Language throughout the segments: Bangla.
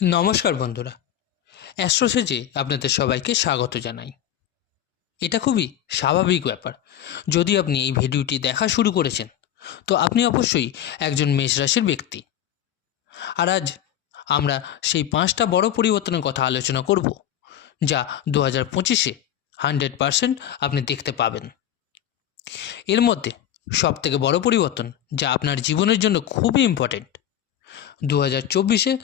নমস্কার বন্ধুরা, অ্যাস্ট্রোসেজে আপনাদের সবাইকে স্বাগত জানাই। এটা খুবই স্বাভাবিক ব্যাপার। যদি আপনি এই ভিডিওটি দেখা শুরু করেছেন, তো আপনি অবশ্যই একজন মেষ রাশির ব্যক্তি। আর আজ আমরা সেই 5টা বড় পরিবর্তনের কথা আলোচনা করব, যা 2025-এ 100% আপনি দেখতে পাবেন। এর মধ্যে সবথেকে বড় পরিবর্তন, যা আপনার জীবনের জন্য খুবই ইম্পর্টেন্ট, 2024-এ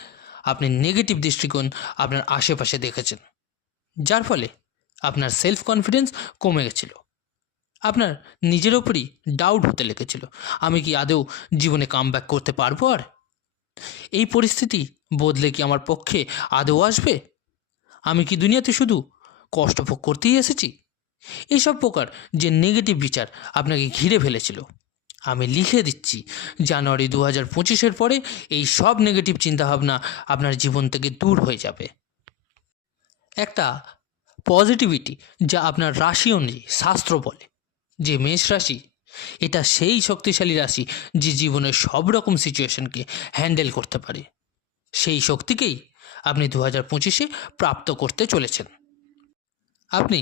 আপনি নেগেটিভ দৃষ্টিকোণ আপনার আশেপাশে দেখেছেন, যার ফলে আপনার সেলফ কনফিডেন্স কমে গেছিল। আপনার নিজের ওপরই ডাউট হতে লেগেছিল, আমি কি আদৌ জীবনে কামব্যাক করতে পারবো? আর এই পরিস্থিতি বদলে কি আমার পক্ষে আদৌ আসবে? আমি কি দুনিয়াতে শুধু কষ্ট ভোগ করতেই এসেছি? এইসব প্রকার যে নেগেটিভ বিচার আপনাকে ঘিরে ফেলেছিল, আমি লিখে দিচ্ছি, জানুয়ারি 2025-এর পরে এই সব নেগেটিভ চিন্তাভাবনা আপনার জীবন থেকে দূর হয়ে যাবে। একটা পজিটিভিটি, যা আপনার রাশি অনুযায়ী শাস্ত্র বলে যে মেষ রাশি এটা সেই শক্তিশালী রাশি যে জীবনের সব রকম সিচুয়েশনকে হ্যান্ডেল করতে পারে। সেই শক্তিকেই আপনি 2025-এ প্রাপ্ত করতে চলেছেন। আপনি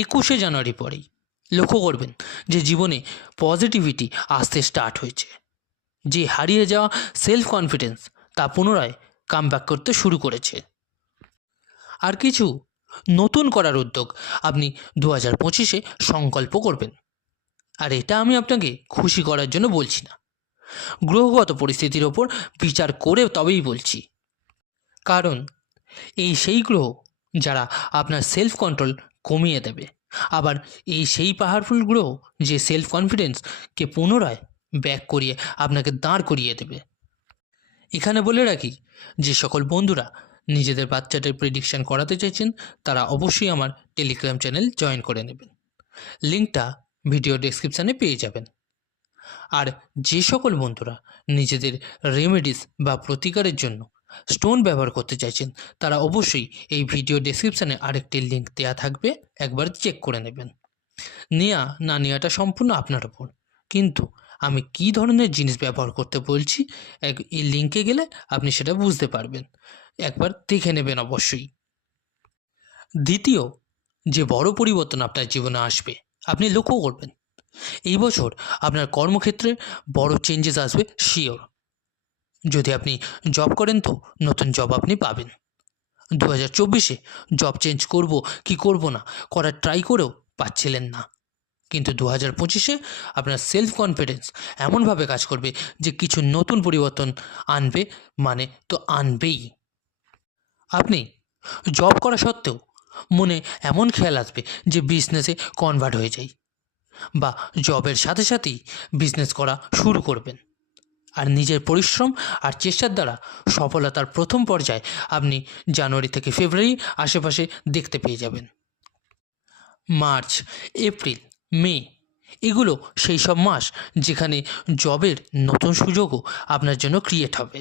21শে জানুয়ারি পরেই লক্ষ্য করবেন যে জীবনে পজিটিভিটি আসতে স্টার্ট হয়েছে। যে হারিয়ে যাওয়া সেলফ কনফিডেন্স তা পুনরায় কামব্যাক করতে শুরু করেছে। আর কিছু নতুন করার উদ্যোগ আপনি 2025-এ সংকল্প করবেন। আর এটা আমি আপনাকে খুশি করার জন্য বলছি না, গ্রহগত পরিস্থিতির ওপর বিচার করে তবেই বলছি। কারণ এই সেই গ্রহ যারা আপনার সেলফ কন্ট্রোল কমিয়ে দেবে, আবার এই সেই পাওয়ারফুল গ্রহ যে সেলফ কনফিডেন্সকে পুনরায় ব্যাক করিয়ে আপনাকে দাঁড় করিয়ে দেবে। এখানে বলে রাখি, যে সকল বন্ধুরা নিজেদের বাচ্চাদের প্রেডিকশন করাতে চাইছেন, তারা অবশ্যই আমার টেলিগ্রাম চ্যানেল জয়েন করে নেবেন। লিঙ্কটা ভিডিও ডেসক্রিপশানে পেয়ে যাবেন। আর যে সকল বন্ধুরা নিজেদের রেমেডিস বা প্রতিকারের জন্য স্টোন ব্যবহার করতে চাইছেন, তারা অবশ্যই এই ভিডিও ডেসক্রিপশানে আরেকটি লিঙ্ক দেওয়া থাকবে, একবার চেক করে নেবেন। নেওয়া না নেওয়াটা সম্পূর্ণ আপনার ওপর, কিন্তু আমি কী ধরনের জিনিস ব্যবহার করতে বলছি এই লিঙ্কে গেলে আপনি সেটা বুঝতে পারবেন, একবার দেখে নেবেন অবশ্যই। দ্বিতীয় যে বড় পরিবর্তন আপনার জীবনে আসবে, আপনি লক্ষ্য করবেন এই বছর আপনার কর্মক্ষেত্রে বড় চেঞ্জেস আসবে শিওর। যদি আপনি জব করেন তো নতুন জব আপনি পাবেন। 2024-এ জব চেঞ্জ করব কি করব না করার ট্রাই করেও পাচ্ছিলেন না, কিন্তু 2025-এ আপনার সেলফ কনফিডেন্স এমনভাবে কাজ করবে যে কিছু নতুন পরিবর্তন আনবে, মানে তো আনবেই। আপনি জব করা সত্ত্বেও মনে এমন খেয়াল আসবে যে বিজনেসে কনভার্ট হয়ে যায়, বা জবের সাথে সাথেই বিজনেস করা শুরু করবেন। আর নিজের পরিশ্রম আর চেষ্টার দ্বারা সফলতার প্রথম পর্যায়ে আপনি জানুয়ারি থেকে ফেব্রুয়ারি আশেপাশে দেখতে পেয়ে যাবেন। মার্চ, এপ্রিল, মে এগুলো সেই সব মাস যেখানে জবের নতুন সুযোগও আপনার জন্য ক্রিয়েট হবে।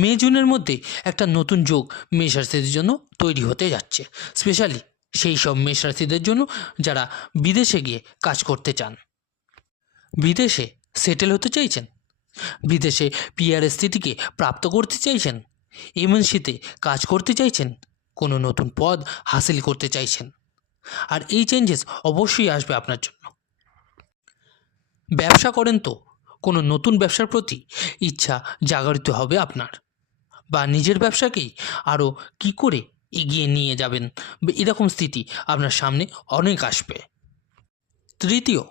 মে জুনের মধ্যে একটা নতুন যোগ মেষ রাশিদের জন্য তৈরি হতে যাচ্ছে, স্পেশালি সেই সব মেষ রাশিদের জন্য যারা বিদেশে গিয়ে কাজ করতে চান, বিদেশে সেটেল হতে চাইছেন, বিদেশে পিআর স্থিতিকে প্রাপ্ত করতে চাইছেন, এমএনসিতে কাজ করতে চাইছেন, কোনো নতুন পদ হাসিল করতে চাইছেন। আর এই চেঞ্জেস অবশ্যই আসবে আপনার জন্য। ব্যবসা করেন তো কোনো নতুন ব্যবসার প্রতি ইচ্ছা জাগরিত হবে আপনার, বা নিজের ব্যবসাকেই আরও কী করে এগিয়ে নিয়ে যাবেন, এরকম স্থিতি আপনার সামনে অনেক আসবে। তৃতীয়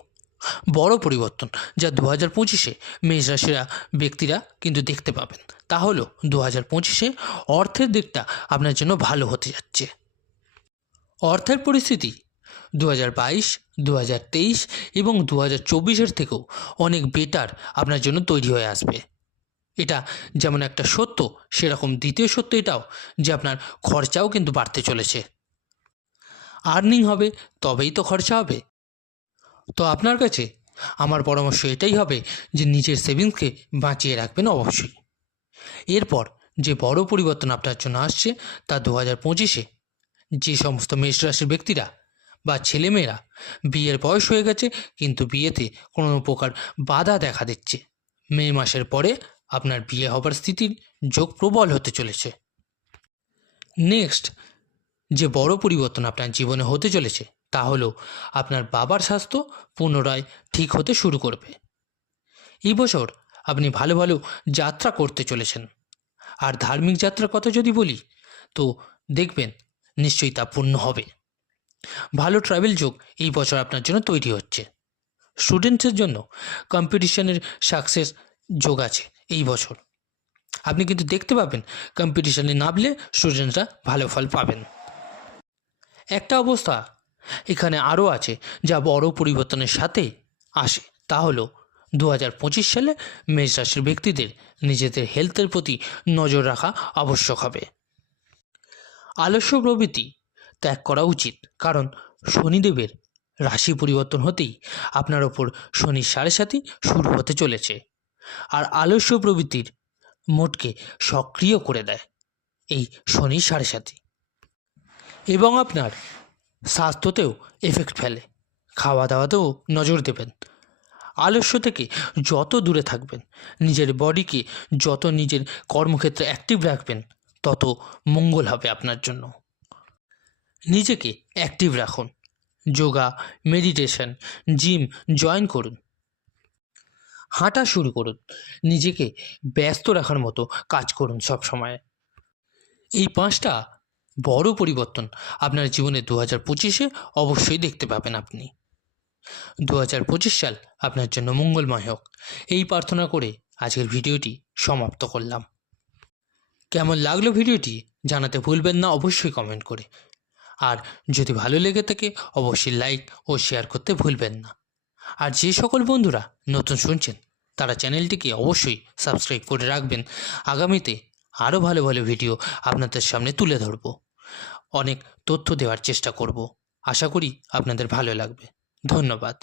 বড় পরিবর্তন যা 2025-এ মেষ রাশিরা ব্যক্তিরা কিন্তু দেখতে পাবেন, তা হলো 2025-এ অর্থের দিকটা আপনার জন্য ভালো হতে যাচ্ছে। অর্থের পরিস্থিতি 2022, 2023 এবং 2024-এর থেকেও অনেক বেটার আপনার জন্য তৈরি হয়ে আসবে। এটা যেমন একটা সত্য, সেরকম দ্বিতীয় সত্য এটাও যে আপনার খরচাও কিন্তু বাড়তে চলেছে। আর্নিং হবে তবেই তো খরচা হবে। তো আপনার কাছে আমার পরামর্শ এটাই হবে যে নিজের সেভিংসকে বাঁচিয়ে রাখবেন অবশ্যই। এরপর যে বড় পরিবর্তন আপনার জন্য আসছে তা 2025-এ যে সমস্ত মেষ রাশির ব্যক্তিরা বা ছেলেমেয়েরা বিয়ের বয়স হয়ে গেছে কিন্তু বিয়েতে কোনো প্রকার বাধা দেখা দিচ্ছে, মে মাসের পরে আপনার বিয়ে হবার স্থিতির যোগ প্রবল হতে চলেছে। নেক্সট যে বড় পরিবর্তন আপনার জীবনে হতে চলেছে তা হলো আপনার বাবার স্বাস্থ্য পুনরায় ঠিক হতে শুরু করবে। এই বছর আপনি ভালো ভালো যাত্রা করতে চলেছেন। আর ধার্মিক যাত্রার কথা যদি বলি তো দেখবেন নিশ্চয়ই তা পূর্ণ হবে। ভালো ট্রাভেল যোগ এই বছর আপনার জন্য তৈরি হচ্ছে। স্টুডেন্টসের জন্য কম্পিটিশনের সাকসেস যোগ আছে এই বছর। আপনি কিন্তু দেখতে পাবেন কম্পিটিশনে নামলে স্টুডেন্টরা ভালো ফল পাবেন। একটা অবস্থা এখানে আরও আছে যা বড় পরিবর্তনের সাথে আসে, তা হলো 2025 সালে মেষ রাশির ব্যক্তিদের নিজেদের হেলথের প্রতি নজর রাখা আবশ্যক হবে। আলস্য প্রবৃত্তি ত্যাগ করা উচিত, কারণ শনিদেবের রাশি পরিবর্তন হতেই আপনার ওপর শনির 7.5 শুরু হতে চলেছে। আর আলস্য প্রবৃত্তির মোডকে সক্রিয় করে দেয় এই শনির 7.5, এবং আপনার স্বাস্থ্যতেও এফেক্ট ফেলে। খাওয়া দাওয়াতেও নজর দেবেন। আলস্য থেকে যত দূরে থাকবেন, নিজের বডিকে যত নিজের কর্মক্ষেত্রে অ্যাক্টিভ রাখবেন, তত মঙ্গল হবে আপনার জন্য। নিজেকে অ্যাক্টিভ রাখুন, যোগা, মেডিটেশন, জিম জয়েন করুন, হাঁটা শুরু করুন, নিজেকে ব্যস্ত রাখার মতো কাজ করুন সব সময়। এই 5টা বড় পরিবর্তন আপনার জীবনে 2025-এ অবশ্যই দেখতে পাবেন আপনি। 2025 সাল আপনার জন্য মঙ্গলময় হোক, এই প্রার্থনা করে আজকের ভিডিওটি সমাপ্ত করলাম। কেমন লাগলো ভিডিওটি জানাতে ভুলবেন না অবশ্যই কমেন্ট করে। আর যদি ভালো লেগে থাকে অবশ্যই লাইক ও শেয়ার করতে ভুলবেন না। আর যে সকল বন্ধুরা নতুন শুনছেন তারা চ্যানেলটিকে অবশ্যই সাবস্ক্রাইব করে রাখবেন। আগামীতে আরও ভালো ভালো ভিডিও আপনাদের সামনে তুলে ধরব, অনেক তথ্য দেওয়ার চেষ্টা করব। আশা করি আপনাদের ভালো লাগবে। ধন্যবাদ।